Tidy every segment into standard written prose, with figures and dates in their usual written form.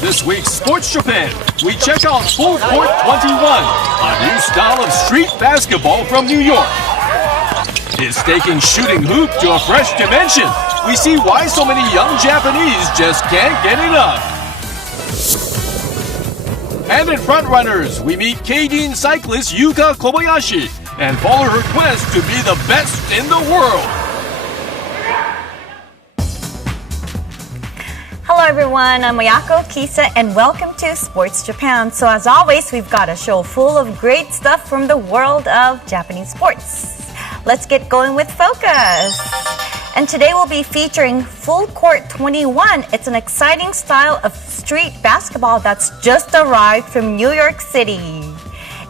this week's Sports Japan, we check out Full Court 21, a new style of street basketball from New York. It's taking shooting hoop to a fresh dimension. We see why so many young Japanese just can't get enough. And in frontrunners, we meet Canadian cyclist Yuka and follow her quest to be the best in the world. Hello everyone, I'm Mayako Kisa and welcome to Sports Japan. So as always, we've got a show full of great stuff from the world of Japanese sports. Let's get going with Focus. And today we'll be featuring Full Court 21. It's an exciting style of street basketball that's just arrived from New York City.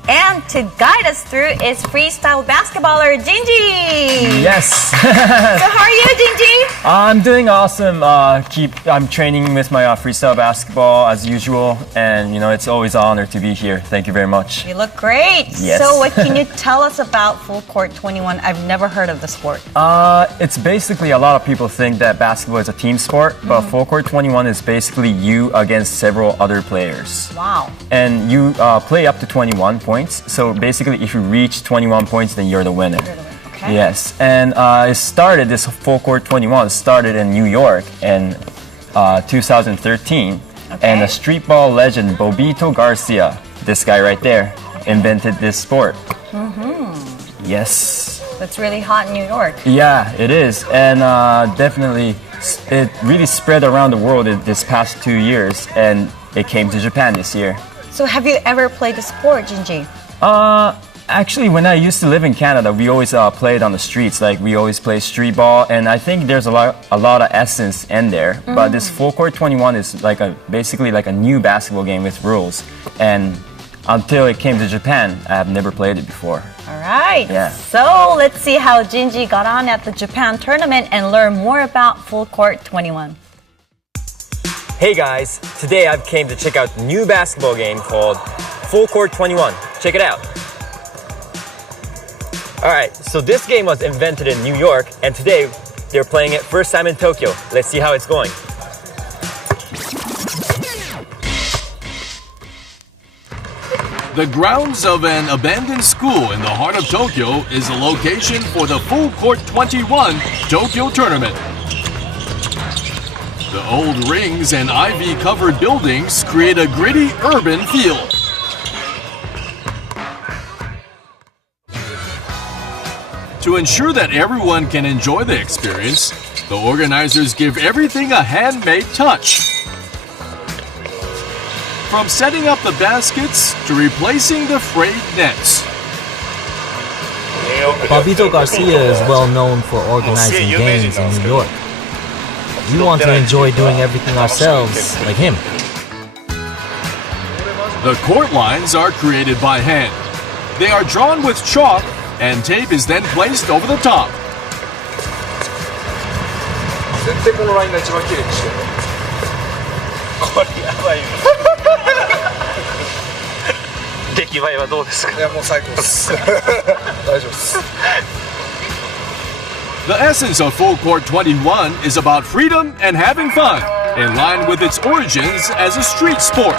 And to guide us through is freestyle basketballer Gingi. Yes. So how are you, Gingi? I'm doing awesome. I'm training with my freestyle basketball as usual, and it's always an honor to be here. Thank you very much. You look great. Yes. So what can you tell us about Full Court 21? I've never heard of the sport. It's basically, a lot of people think that basketball is a team sport, but Full Court 21 is basically you against several other players. Wow. And you play up to 21 points. So basically, if you reach 21 points, then you're the winner. Okay. Yes. And this Full Court 21 started in New York in 2013. Okay. And a street ball legend, Bobbito Garcia, this guy right there, invented this sport. Yes. That's really hot in New York. Yeah, it is. And definitely, it really spread around the world this past 2 years. And it came to Japan this year. So have you ever played the sport, Gingi? Actually, when I used to live in Canada, we always played on the streets. Like, we always play street ball, and I think there's a lot of essence in there. But this Full Court 21 is basically like a new basketball game with rules. And until it came to Japan, I have never played it before. All right. Yeah. So let's see how Gingi got on at the Japan tournament and learn more about Full Court 21. Hey guys, today I've came to check out a new basketball game called Full Court 21. Check it out. Alright, so this game was invented in New York, and today they're playing it first time in Tokyo. Let's see how it's going. The grounds of an abandoned school in the heart of Tokyo is the location for the Full Court 21 Tokyo tournament. The old rings and ivy-covered buildings create a gritty urban feel. To ensure that everyone can enjoy the experience, the organizers give everything a handmade touch. From setting up the baskets to replacing the frayed nets. Bobbito Garcia is well known for organizing games in New York. We want to enjoy doing everything ourselves, like him. The court lines are created by hand. They are drawn with chalk, and tape is then placed over the top. The essence of Full Court 21 is about freedom and having fun, in line with its origins as a street sport.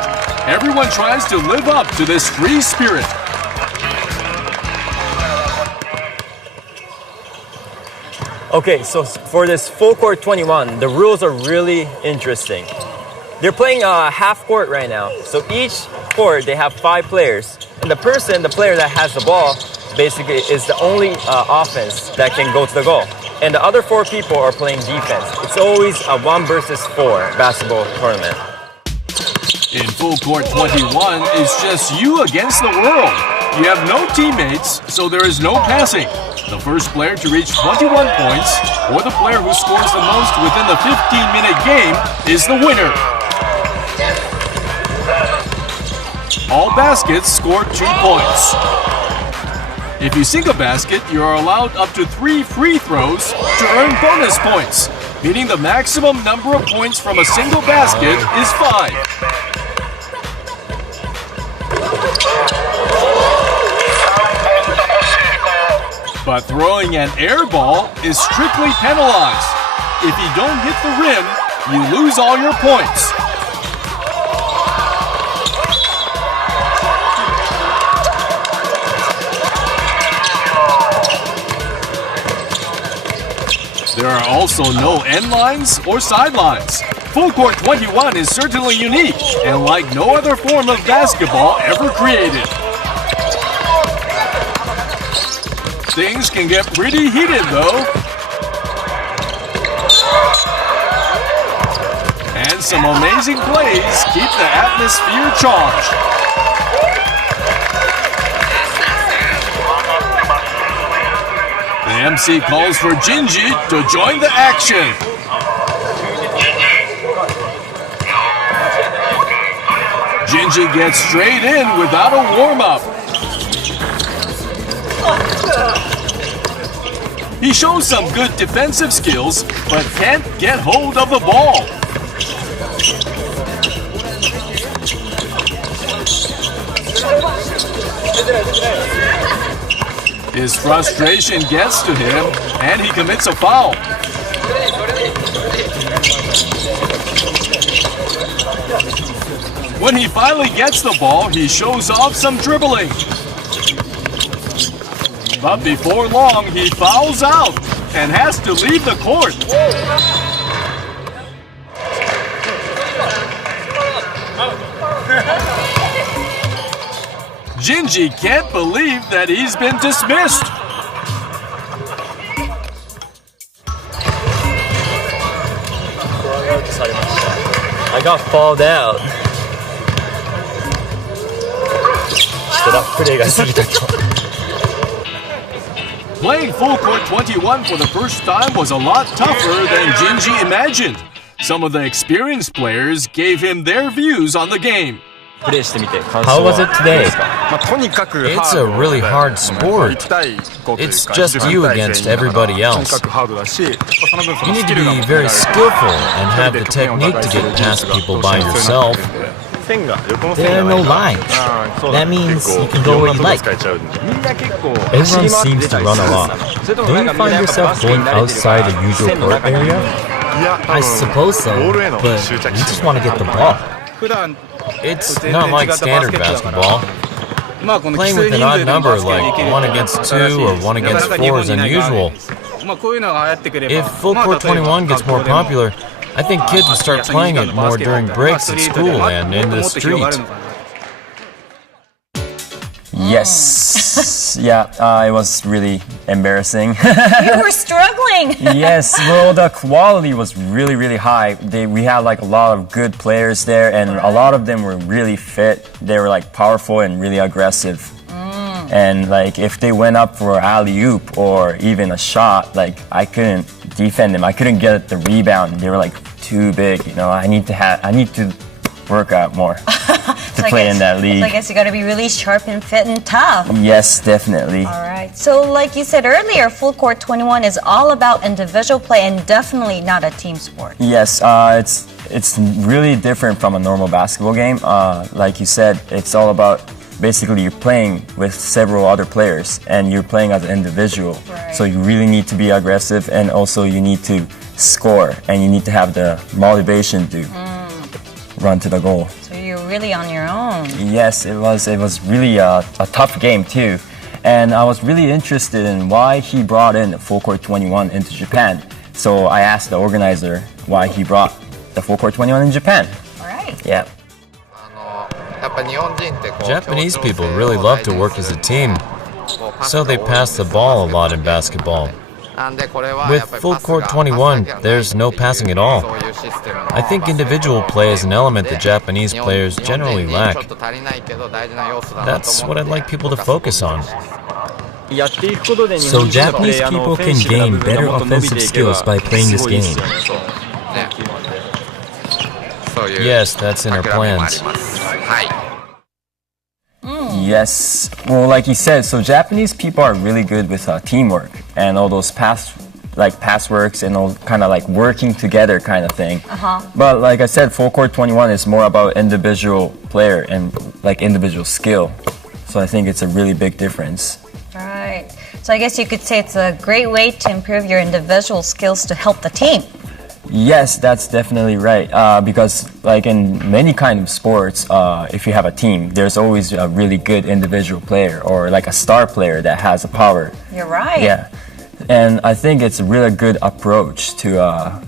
Everyone tries to live up to this free spirit. Okay, so for this Full Court 21, the rules are really interesting. They're playing half court right now. So each court, they have 5 players. And the player that has the ball, basically is the only offense that can go to the goal. And the other 4 people are playing defense. It's always a 1 versus 4 basketball tournament. In Full Court 21, it's just you against the world. You have no teammates, so there is no passing. The first player to reach 21 points, or the player who scores the most within the 15-minute game, is the winner. All baskets score 2 points. If you sink a basket, you are allowed up to 3 free throws to earn bonus points, meaning the maximum number of points from a single basket is 5. But throwing an air ball is strictly penalized. If you don't hit the rim, you lose all your points. There are also no end lines or sidelines. Full Court 21 is certainly unique and like no other form of basketball ever created. Things can get pretty heated though. And some amazing plays keep the atmosphere charged. The MC calls for Gingi to join the action. Gingi gets straight in without a warm-up. He shows some good defensive skills, but can't get hold of the ball. His frustration gets to him, and he commits a foul. When he finally gets the ball, he shows off some dribbling. But before long, he fouls out and has to leave the court. Gingi can't believe that he's been dismissed. I got fouled out. ちょっとラフプレーが過ぎたと。 Playing Full Court 21 for the first time was a lot tougher than Gingi imagined. Some of the experienced players gave him their views on the game. How was it today? It's a really hard sport. It's just you against everybody else. You need to be very skillful and have the technique to get past people by yourself. There are no lines. That means you can go where you like. Everyone seems to run a lot. Don't you find yourself going outside the usual court area? I suppose so, but you just want to get the ball. It's not like standard basketball. Playing with an odd number like 1 against 2 or 1 against 4 is unusual. If Full Court 21 gets more popular, I think kids will start playing it more during breaks at school and in the street. Yes. Yeah, it was really embarrassing. You were struggling. Yes, well, the quality was really, really high. We had like a lot of good players there, and a lot of them were really fit. They were like powerful and really aggressive. And like if they went up for an alley-oop or even a shot, like I couldn't defend them. I couldn't get the rebound. They were like too big. You know, I need to work out more to play in that league. So I guess you got to be really sharp and fit and tough. Yes, definitely. All right. So like you said earlier, Full Court 21 is all about individual play and definitely not a team sport. Yes, it's really different from a normal basketball game. Like you said, it's all about basically you're playing with several other players and you're playing as an individual. Right. So you really need to be aggressive and also you need to score and you need to have the motivation to run to the goal. So you're really on your own. Yes, it was really a tough game too. And I was really interested in why he brought in Full Court 21 into Japan. So I asked the organizer why he brought the Full Court 21 in Japan. All right. Yeah. Japanese people really love to work as a team, so they pass the ball a lot in basketball. With Full Court 21, there's no passing at all. I think individual play is an element that Japanese players generally lack. That's what I'd like people to focus on. So Japanese people can gain better offensive skills by playing this game. Yes, that's in our plans. Yes. Well, like you said, so Japanese people are really good with teamwork and all those passworks and all kind of like working together kind of thing. But like I said, Full Court 21 is more about individual player and like individual skill. So I think it's a really big difference. Right. So I guess you could say it's a great way to improve your individual skills to help the team. Yes, that's definitely right. Because like in many kind of sports, if you have a team, there's always a really good individual player or like a star player that has the power. You're right. Yeah. And I think it's a really good approach to,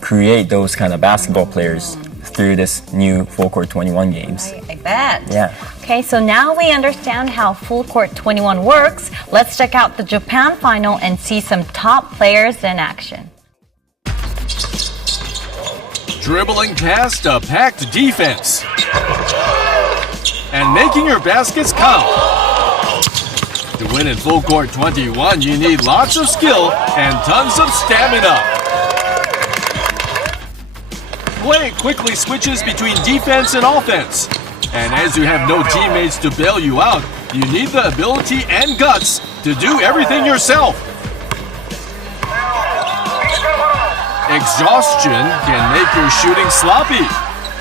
create those kind of basketball players through this new Full Court 21 games. I bet. Yeah. Okay, so now we understand how Full Court 21 works. Let's check out the Japan final and see some top players in action. Dribbling past a packed defense. And making your baskets count. To win in Full Court 21, you need lots of skill and tons of stamina. Play quickly switches between defense and offense. And as you have no teammates to bail you out, you need the ability and guts to do everything yourself. Exhaustion can make your shooting sloppy.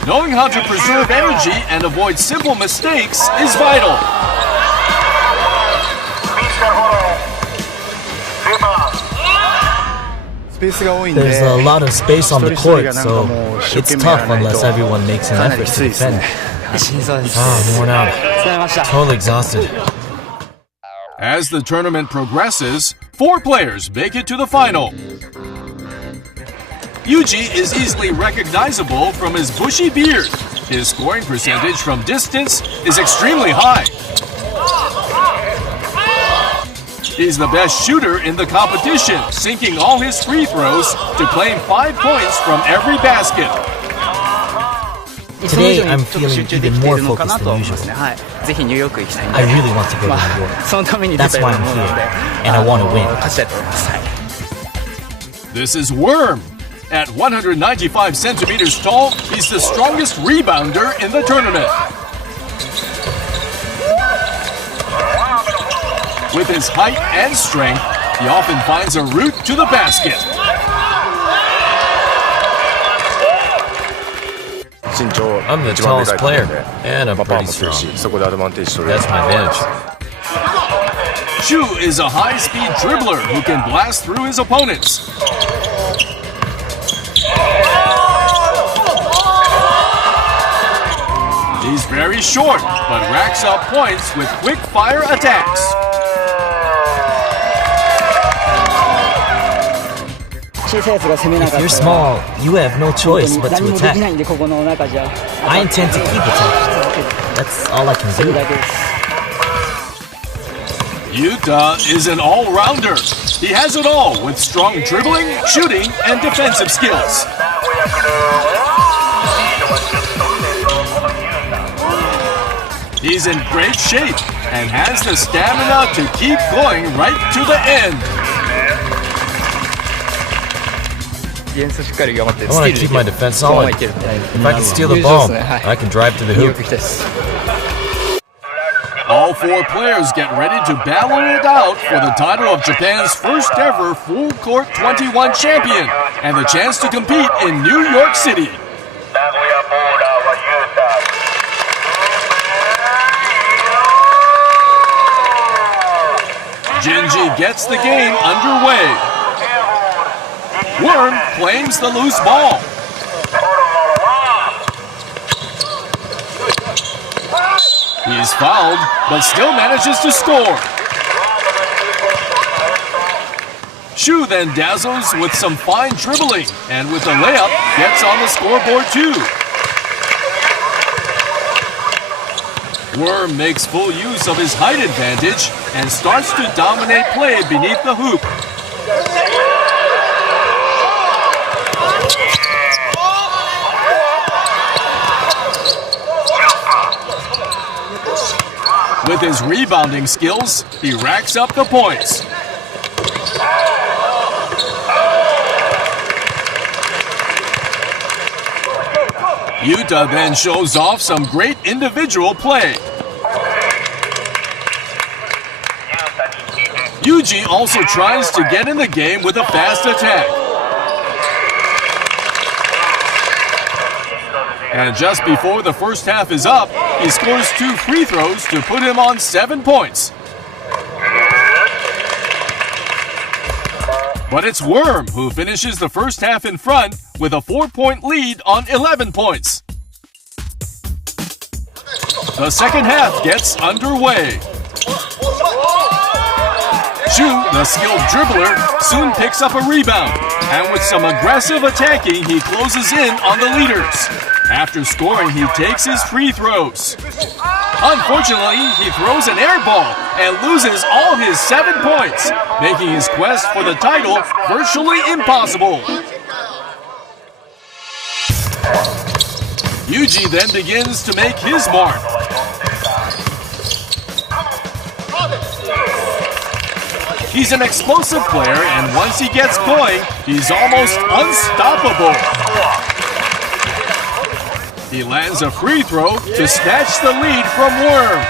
Knowing how to preserve energy and avoid simple mistakes is vital. There's a lot of space on the court, so it's tough unless everyone makes an effort to defend. Oh, worn out. Totally exhausted. As the tournament progresses, 4 players make it to the final. Yuji is easily recognizable from his bushy beard. His scoring percentage from distance is extremely high. He's the best shooter in the competition, sinking all his free throws to claim 5 points from every basket. Today, I'm feeling even more focused than usual. I really want to go to New York. That's why I'm here, and I want to win. This is Worm. At 195 centimeters tall, he's the strongest rebounder in the tournament. With his height and strength, he often finds a route to the basket. I'm the tallest player, and I'm pretty strong. That's my advantage. Shu is a high-speed dribbler who can blast through his opponents. He's very short, but racks up points with quick-fire attacks. If you're small, you have no choice but to attack. I intend to keep attacking. That's all I can do. Yuka is an all-rounder. He has it all with strong dribbling, shooting, and defensive skills. He's in great shape and has the stamina to keep going right to the end. I want to keep my defense solid. If I can steal the ball, I can drive to the hoop. All 4 players get ready to battle it out for the title of Japan's first ever Full Court 21 champion and the chance to compete in New York City. Gingi gets the game underway. Worm claims the loose ball. He's fouled, but still manages to score. Shu then dazzles with some fine dribbling, and with a layup, gets on the scoreboard too. Worm makes full use of his height advantage and starts to dominate play beneath the hoop. With his rebounding skills, he racks up the points. Yuta then shows off some great individual play. Yuji also tries to get in the game with a fast attack. And just before the first half is up, he scores 2 free throws to put him on 7 points. But it's Worm who finishes the first half in front with a 4-point lead on 11 points. The second half gets underway. Chu, the skilled dribbler, soon picks up a rebound, and with some aggressive attacking, he closes in on the leaders. After scoring, he takes his free throws. Unfortunately, he throws an air ball and loses all his 7 points, making his quest for the title virtually impossible. Yuji then begins to make his mark. He's an explosive player, and once he gets going, he's almost unstoppable. He lands a free throw to snatch the lead from Worm.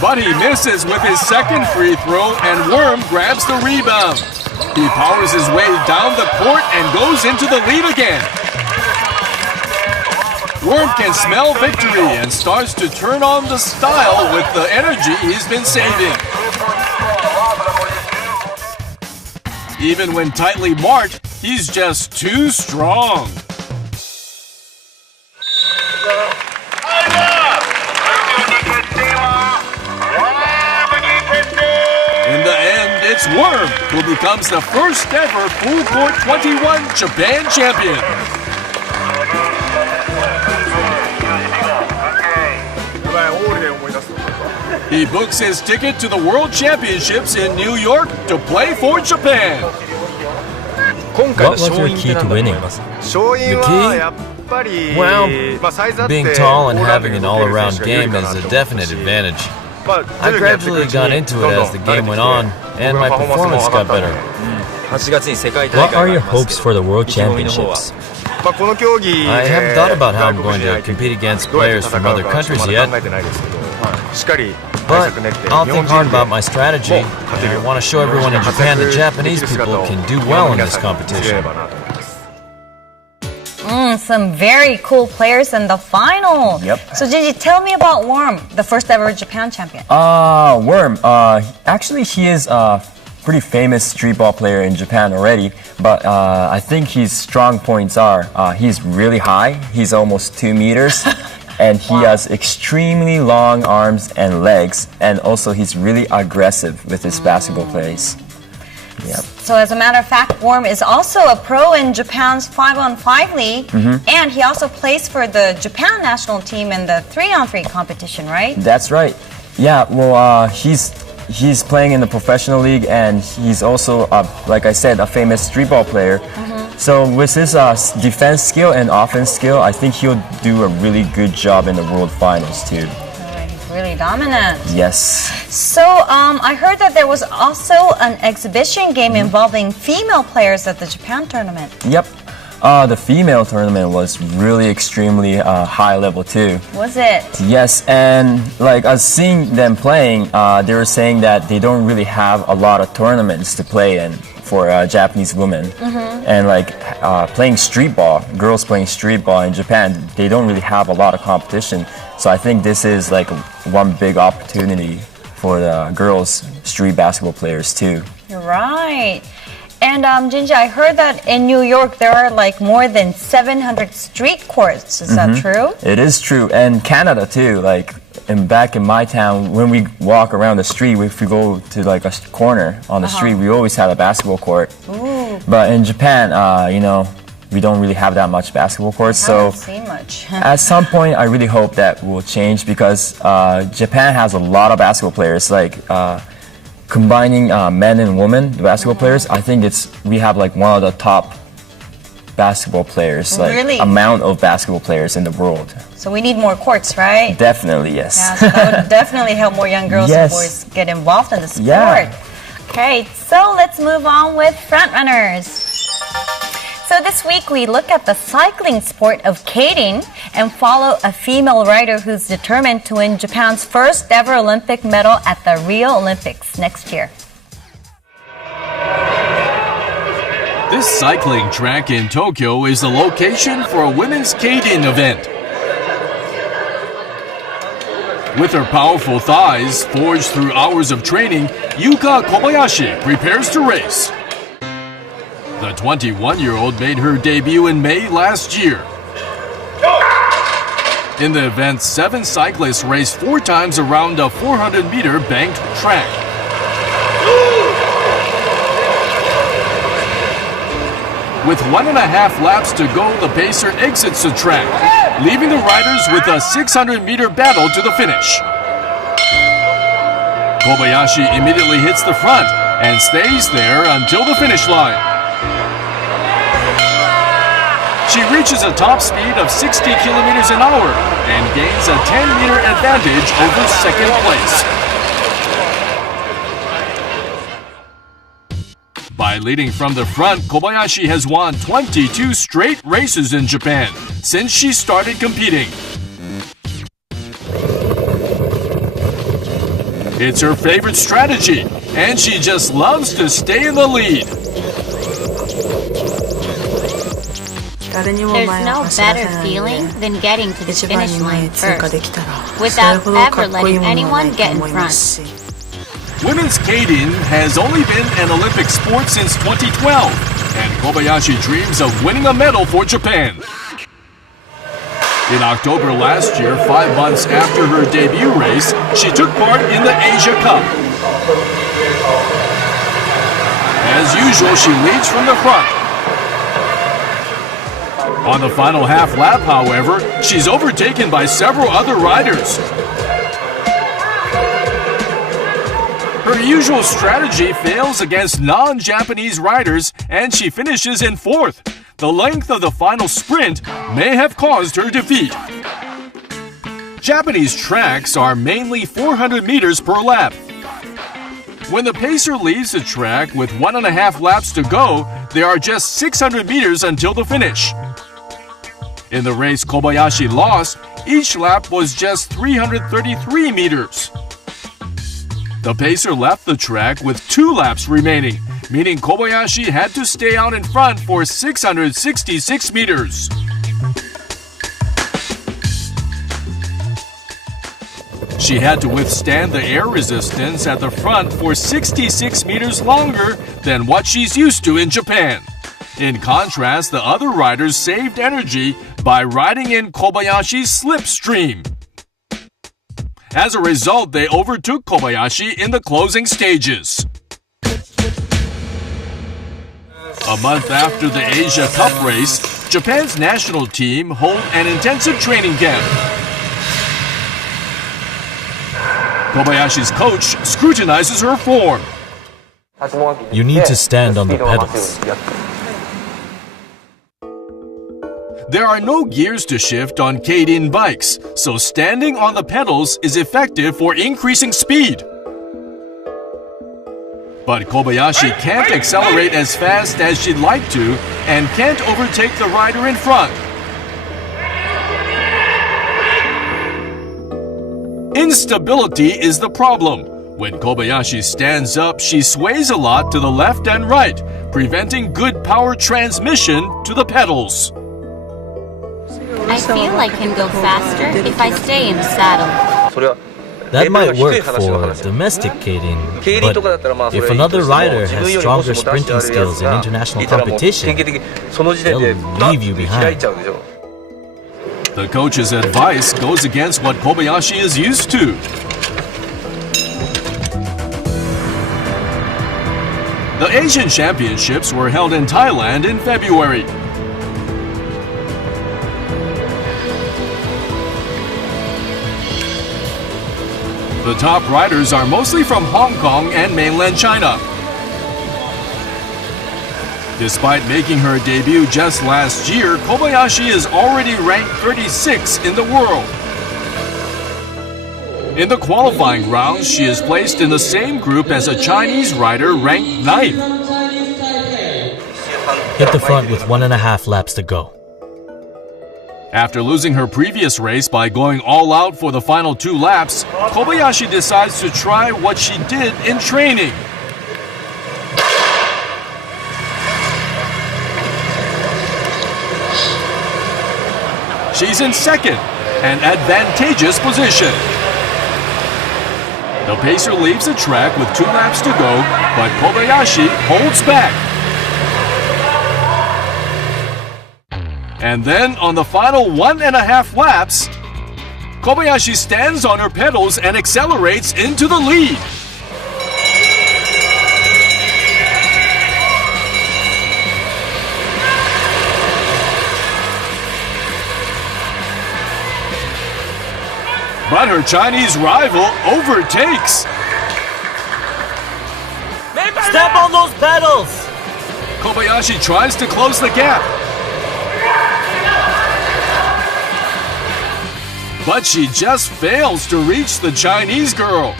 But he misses with his second free throw, and Worm grabs the rebound. He powers his way down the court and goes into the lead again. Worm can smell victory and starts to turn on the style with the energy he's been saving. Even when tightly marked, he's just too strong. In the end, it's Worm who becomes the first ever Full Court 21 Japan champion. He books his ticket to the World Championships in New York to play for Japan. What was your key to winning? The key? Well, being tall and having an all-around game is a definite advantage. I gradually got into it as the game went on, and my performance got better. What are your hopes for the World Championships? I haven't thought about how I'm going to compete against players from other countries yet, but I'll think hard about my strategy, and I want to show everyone in Japan that Japanese people can do well in this competition. Some very cool players in the final. Yep. So Gingi, tell me about Worm, the first ever Japan champion. Worm. Actually, he is a pretty famous street ball player in Japan already, but I think his strong points are he's really high. He's almost 2 meters. And he has extremely long arms and legs, and also he's really aggressive with his basketball plays. Yep. So as a matter of fact, Worm is also a pro in Japan's 5-on-5 league, and he also plays for the Japan national team in the 3-on-3 competition, right? That's right. Yeah, well, he's playing in the professional league, and he's also, like I said, a famous street ball player. So with his defense skill and offense skill, I think he'll do a really good job in the World Finals too. He's really dominant. Yes. So I heard that there was also an exhibition game involving female players at the Japan tournament. Yep. The female tournament was really extremely high level too. Was it? Yes, and like I was seeing them playing, they were saying that they don't really have a lot of tournaments to play in for Japanese women. And like playing street ball, girls playing street ball in Japan, they don't really have a lot of competition. So I think this is like one big opportunity for the girls street basketball players too. You're right. And Gingi, I heard that in New York there are like more than 700 street courts. Is that true? It is true, and Canada too. Like back in my town, when we walk around the street, if we go to like a corner on the street, we always have a basketball court. Ooh. But in Japan, you know, we don't really have that much basketball courts. I So haven't seen much. at some point, I really hope that will change because Japan has a lot of basketball players. Like combining men and women, the basketball players, I think we have like one of the top basketball players, like Really? amount of basketball players in the world. So we need more courts, right? Definitely, yes. Yeah, so that would definitely help more young girls Yes. and boys get involved in the sport. Yeah. Okay, so let's move on with frontrunners. So this week we look at the cycling sport of skating and follow a female rider who's determined to win Japan's first ever Olympic medal at the Rio Olympics next year. This cycling track in Tokyo is the location for a women's skating event. With her powerful thighs, forged through hours of training, Yuka Kobayashi prepares to race. The 21-year-old made her debut in May last year. In the event, 7 cyclists race 4 times around a 400-meter banked track. With 1.5 laps to go, the pacer exits the track, leaving the riders with a 600-meter battle to the finish. Kobayashi immediately hits the front and stays there until the finish line. She reaches a top speed of 60 kilometers an hour and gains a 10-meter advantage over second place. By leading from the front, Kobayashi has won 22 straight races in Japan since she started competing. It's her favorite strategy, and she just loves to stay in the lead. There's no better feeling than getting to the finish line first, without ever letting anyone get in front. Women's skating has only been an Olympic sport since 2012, and Kobayashi dreams of winning a medal for Japan. In October last year, 5 months after her debut race, she took part in the Asia Cup. As usual, she leads from the front. On the final half lap, however, she's overtaken by several other riders. Her usual strategy fails against non-Japanese riders, and she finishes in 4th. The length of the final sprint may have caused her defeat. Japanese tracks are mainly 400 meters per lap. When the pacer leaves the track with 1.5 laps to go, there are just 600 meters until the finish. In the race Kobayashi lost, each lap was just 333 meters. The pacer left the track with 2 laps remaining, meaning Kobayashi had to stay out in front for 666 meters. She had to withstand the air resistance at the front for 66 meters longer than what she's used to in Japan. In contrast, the other riders saved energy by riding in Kobayashi's slipstream. As a result, they overtook Kobayashi in the closing stages. A month after the Asia Cup race, Japan's national team hold an intensive training camp. Kobayashi's coach scrutinizes her form. You need to stand on the pedals. There are no gears to shift on Keirin bikes, so standing on the pedals is effective for increasing speed. But Kobayashi can't accelerate as fast as she'd like to and can't overtake the rider in front. Instability is the problem. When Kobayashi stands up, she sways a lot to the left and right, preventing good power transmission to the pedals. I feel I can go faster if I stay in the saddle. That might work for domesticating, but if another rider has stronger sprinting skills in international competition, they'll leave you behind. The coach's advice goes against what Kobayashi is used to. The Asian Championships were held in Thailand in February. The top riders are mostly from Hong Kong and mainland China. Despite making her debut just last year, Kobayashi is already ranked 36 in the world. In the qualifying rounds, she is placed in the same group as a Chinese rider ranked 9th. Hit the front with 1.5 laps to go. After losing her previous race by going all out for the final 2 laps, Kobayashi decides to try what she did in training. She's in second, an advantageous position. The pacer leaves the track with 2 laps to go, but Kobayashi holds back. And then on the final 1.5 laps, Kobayashi stands on her pedals and accelerates into the lead. But her Chinese rival overtakes. Step on those pedals! Kobayashi tries to close the gap. But she just fails to reach the Chinese girl.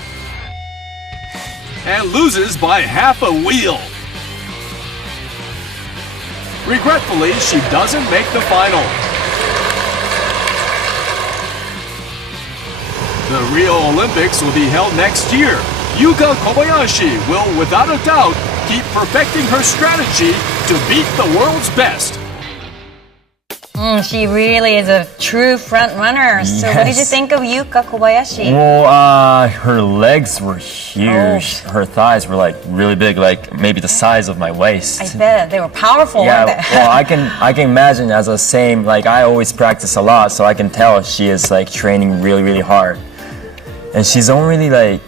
And loses by half a wheel. Regretfully, she doesn't make the final. The Rio Olympics will be held next year. Yuka Kobayashi will, without a doubt, keep perfecting her strategy to beat the world's best. She really is a true front runner. So what did you think of Yuka Kobayashi? Well, her legs were huge. Her thighs were like really big, like maybe the size of my waist. I bet they were powerful. Yeah, weren't they? well, I can imagine as a same, like I always practice a lot, so I can tell she is like training really, really hard. And she's only like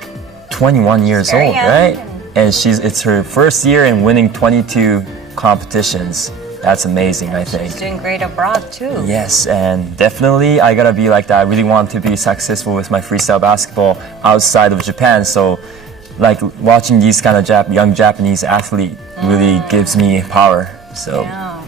21 years Very old, young. right? And it's her first year in winning 22 competitions. That's amazing, I think. She's doing great abroad too. Yes, and definitely I gotta be like that. I really want to be successful with my freestyle basketball outside of Japan. So, like watching these kind of young Japanese athlete really gives me power. So, Yeah.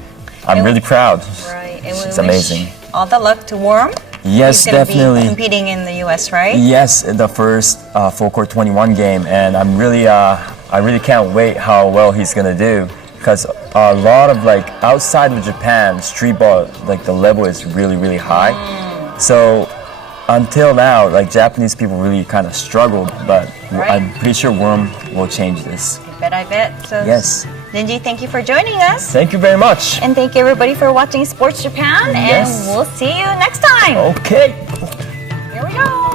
I'm really proud. Right. She's amazing. All the luck to Worm. Yes, He's gonna definitely. be competing in the U.S., right? Yes, the first full court 21 game, and I really can't wait how well he's gonna do. Because a lot of like outside of Japan, street ball, like the level is really, really high. So until now, like Japanese people really kind of struggled, but Right. I'm pretty sure Worm will change this. I bet. So, Yes. Gingi, thank you for joining us. Thank you very much. And thank you everybody for watching Sports Japan. Yes. And we'll see you next time. Okay. Here we go.